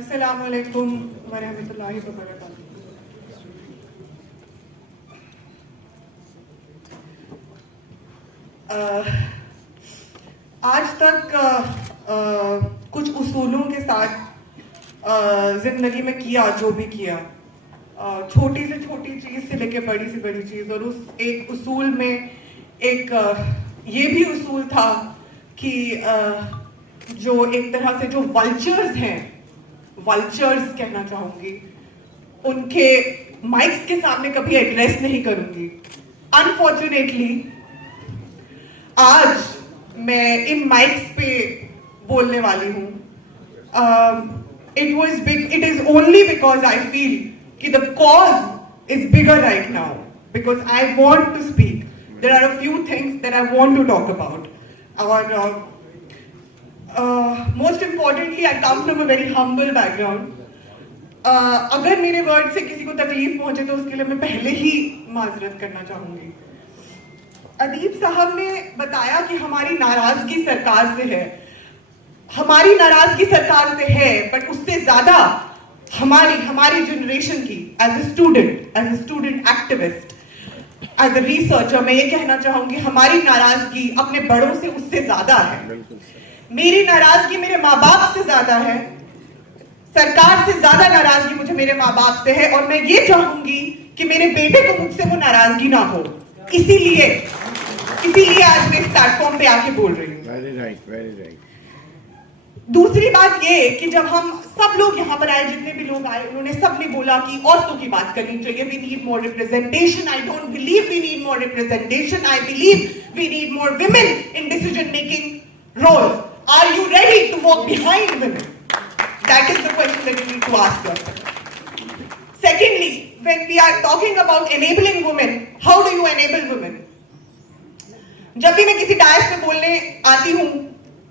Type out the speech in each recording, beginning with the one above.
अस्सलाम वालेकुम वरहमतुल्लाहि वबरकातुहू। आज तक कुछ उसूलों के साथ जिंदगी में किया जो भी किया, छोटी से छोटी चीज से लेके बड़ी से बड़ी चीज, और उस एक उसूल में एक ये भी उसूल था कि जो एक तरह से जो वल्चर्स हैं, वल्चर्स कहना चाहूंगी, उनके माइक्स के सामने कभी एड्रेस नहीं करूंगी। अनफॉर्चुनेटली आज मैं इन माइक्स पे बोलने वाली हूँ। It is only because I feel कि the cause is bigger right now, because I want to speak. There are a few things that I want to talk about. और most importantly I come from a very humble background. अगर मेरे word से किसी को तकलीफ पहुंचे तो उसके लिए मैं पहले ही माजरत करना चाहूंगी। अदीब साहब ने बताया कि हमारी नाराजगी सरकार से है। हमारी नाराजगी सरकार से है, बट उससे ज्यादा हमारी जनरेशन की as a student activist, as a researcher, मैं ये कहना चाहूंगी हमारी नाराजगी अपने बड़ों से उससे ज्यादा है। मेरी नाराजगी मेरे माँ बाप से ज्यादा है। सरकार से ज्यादा नाराजगी मुझे मेरे माँ बाप से है, और मैं ये चाहूंगी कि मेरे बेटे को मुझसे वो नाराजगी ना हो। इसीलिए आज मैं इस प्लेटफॉर्म पे आके बोल रही हूँ। Very right. दूसरी बात ये कि जब हम सब लोग यहाँ पर आए, जितने भी लोग आए, उन्होंने सबने बोला कि औरतों की बात करनी चाहिए। We need more representation. I don't believe we need more representation. I believe we need more women in decision making roles. Are you ready to walk behind women? That is the question that you need to ask yourself. Secondly, when we are talking about enabling women, how do you enable women? जब भी मैं किसी DISE पे बोलने आती हूँ,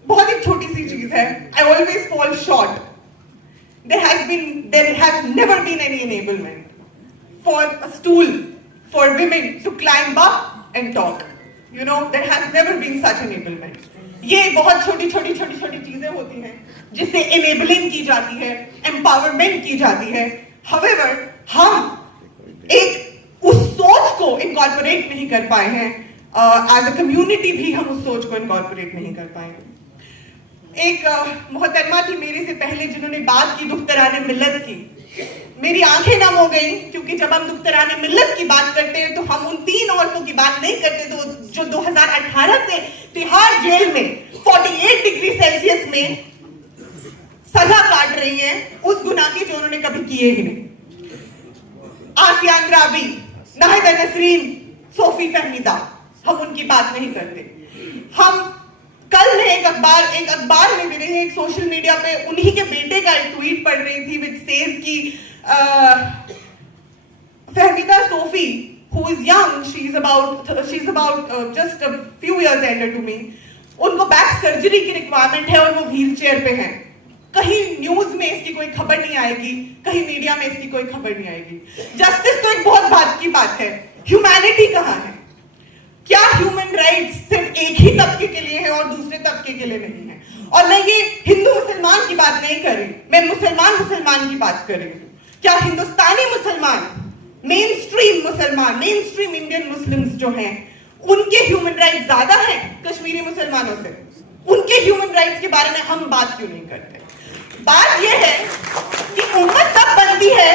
बहुत ही छोटी सी चीज है, I always fall short. There has never been any enablement for a stool for women to climb up and talk. You know, there has never been such enablement. ये बहुत छोटी चीजें होती हैं जिससे एनेबलिंग की जाती है, एम्पावरमेंट की जाती है। However, हम एक उस सोच को इनकॉर्पोरेट नहीं कर पाए हैं। एज अ कम्युनिटी भी हम उस सोच को इनकॉर्पोरेट नहीं कर पाए हैं। एक मोहतरमा थी मेरे से पहले जिन्होंने बात की दुख्तराने मिल्लत की। मेरी आंखें नम हो गई, क्योंकि जब हम दुख्तराने मिल्लत की बात करते हैं तो हम उन 3 औरतों की बात नहीं करते जो 2018 से तिहाड़ जेल में 48 डिग्री सेल्सियस में सजा काट रही हैं उस गुनाह की जो उन्होंने कभी किए ही नहीं। आसिया अंद्राबी, नाहिदा नसरीन, सोफी फहमीदा, हम उनकी बात नहीं करते। हम कल मैं एक अखबार में मेरे एक सोशल मीडिया पे उन्हीं के बेटे का एक ट्वीट पढ़ रही थी विच सेज कि Fahmida Sophie, who is young, she's about just a few years elder to me, उनको बैक सर्जरी की रिक्वायरमेंट है और वो व्हील चेयर पे हैं। कहीं न्यूज में इसकी कोई खबर नहीं आएगी, कहीं मीडिया में इसकी कोई खबर नहीं आएगी। जस्टिस तो एक बहुत बात की बात है, ह्यूमैनिटी कहाँ है? क्या ह्यूमन राइट्स सिर्फ एक ही तबके के लिए है और दूसरे तबके के लिए नहीं है? और मैं ये हिंदू मुसलमान की बात नहीं कर रही, मैं मुसलमान की बात कर रही हूँ। क्या हिंदुस्तानी मुसलमान, मेन स्ट्रीम इंडियन मुस्लिम्स जो हैं, उनके ह्यूमन राइट्स ज्यादा हैं कश्मीरी मुसलमानों से? उनके ह्यूमन राइट्स के बारे में हम बात क्यों नहीं करते? बात यह है कि उम्मत तब बनती है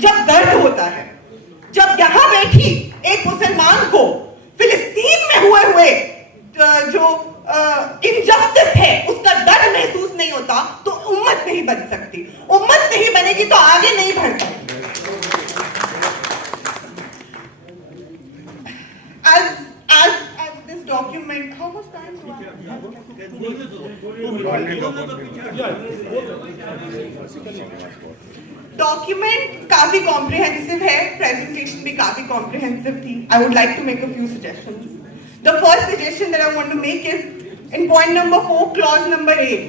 जब दर्द होता है। जब यहाँ बैठी एक मुसलमान को फिलिस्तीन में हुए जो इनजस्टिस है उसका दर्द महसूस नहीं होता तो उम्मत नहीं बन सकती। उम्मत नहीं बनेगी तो आगे नहीं बढ़ सकती। As this document, how much time do I have? Document काफी कॉम्प्रिहेंसिव है, प्रेजेंटेशन भी काफी कॉम्प्रिहेंसिव थी। I would like to make a few suggestions. The first suggestion that I want to make is in point number 4, clause number 8,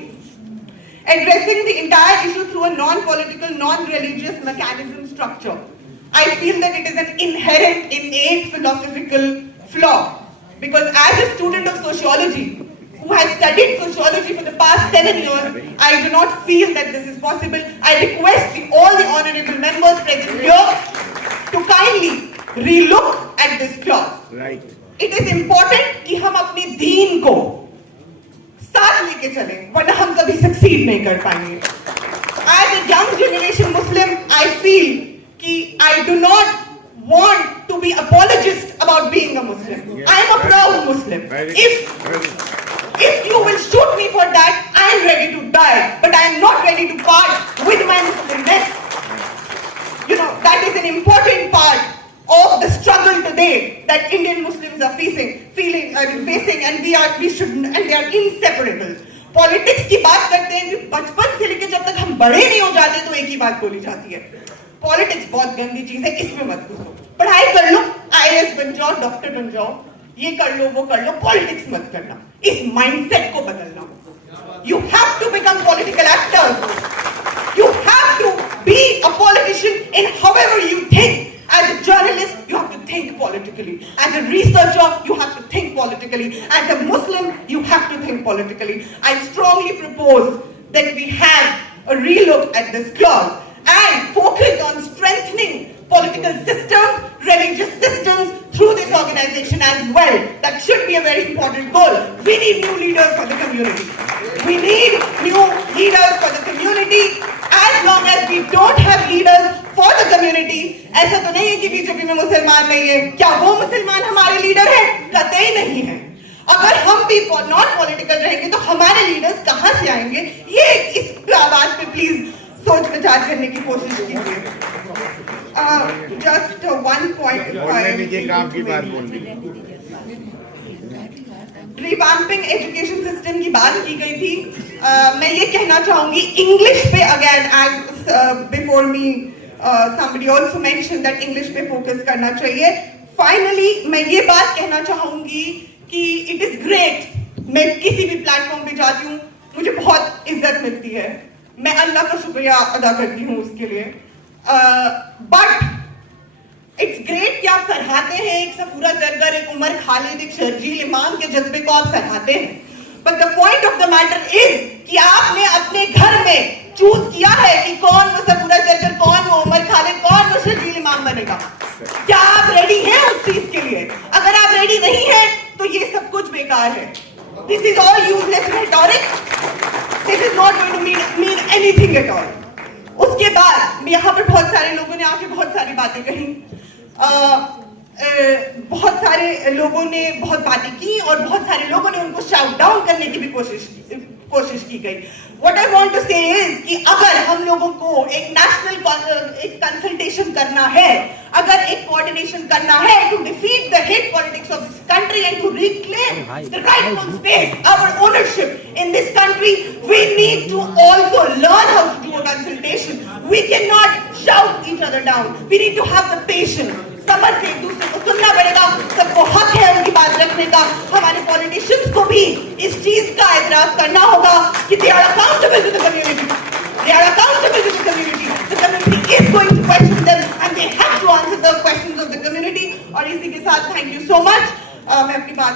addressing the entire issue through a non-political, non-religious mechanism structure. I feel that it is an inherent, innate philosophical flaw, because as a student of sociology, who has studied sociology for the past 7 years, I do not feel that this is possible. I request all the honorable members present here to kindly relook at this clause. Right. It is important कि हम अपने दीन को साथ लेके चलें, वरना हम कभी सक्सीड नहीं कर पाएंगे. As a young generation Muslim, I feel कि I do not want to be apologist about being a Muslim. Yeah. I am a proud Muslim. If you will shoot me for that, I am ready to die, but I am not ready to part with my Muslimness. You know, that is an important part of the struggle today that Indian Muslims are facing, and they are inseparable. Politics की बात करते हैं कि बचपन से लेकर जब तक हम बड़े नहीं हो जाते तो एक ही बात बोली जाती है, पॉलिटिक्स बहुत गंदी चीज है, इसमें मत घुसो. पढ़ाई कर लो, IAS बन जाओ, डॉक्टर बन जाओ, ये कर लो, वो कर लो, पॉलिटिक्स मत करना. इस माइंडसेट को बदलना. You have to become political actors. You have to be a politician in however you think. As a journalist, you have to think politically. As a researcher, you have to think politically. As a Muslim, you have to think politically. I strongly propose that we have a relook at this clause and focus on strengthening political systems, religious systems through this organization as well. That should be a very important goal. We need new leaders for the community. We need new leaders for the community. As long as we don't have leaders for the community, ऐसा तो नहीं है कि BJP में मुसलमान नहीं है. क्या वो मुसलमान हमारे लीडर हैं? कतई नहीं है. अगर हम भी नॉन पॉलिटिकल रहेंगे तो हमारे लीडर्स कहां से आएंगे? ये इस बात पे प्लीज सोच विचार करने की कोशिश कीजिए. जस्ट 1.5 काम की बात बोल दी. रिवैम्पिंग एजुकेशन सिस्टम की बात की गई थी. मैं ये कहना चाहूंगी इंग्लिश पे again, as before me somebody also mentioned that English पे फोकस करना चाहिए. फाइनली मैं ये बात कहना चाहूंगी कि इट इज ग्रेट, मैं किसी भी प्लेटफॉर्म पे जाती हूँ मुझे बहुत इज्जत मिलती है, मैं अल्लाह का शुक्रिया अदा करती हूँ उसके लिए. बट इट्स ग्रेट कि आप सराहते हैं एक सफूरा जरगर, एक उमर खालिद, एक शर्जील इमाम के जज्बे को आप सराहते हैं. But the point of the matter is कि आपने अपने घर में चूज किया है कि कौन वो सफूरा जरगर, कौन वो उमर खालिद, कौन वो शर्जील इमाम बनेगा. क्या आप रेडी हैं उस चीज के लिए? अगर आप रेडी नहीं हैं तो ये सब कुछ बेकार है. This is all useless rhetoric. This is not going to mean anything at all. उसके बाद यहाँ पर बहुत सारे लोगों ने आके बहुत सारी बातें कही. बहुत सारे लोगों ने बहुत बातें की और बहुत सारे लोगों ने उनको शाउट डाउन करने की भी कोशिश की गई. What I want to say is कि अगर हम लोगों को एक नेशनल एक कंसल्टेशन करना है, अगर एक कोऑर्डिनेशन करना है to defeat the hate politics of this country and to reclaim the rightful space, our ownership in this country, we need to also learn how to do a consultation. We cannot shout each other down. We need to have the patience. समझ से एक दूसरे को सुनना पड़ेगा. सबको हक है उनकी बात रखने का. हमारे पॉलिटिशियंस को भी इस चीज का एतराफ करना होगा कि they are accountable to the community. They are accountable to the community. The community is going to question them and they have to answer the questions of the community. और इसी के साथ thank you so much. मैं अपनी बात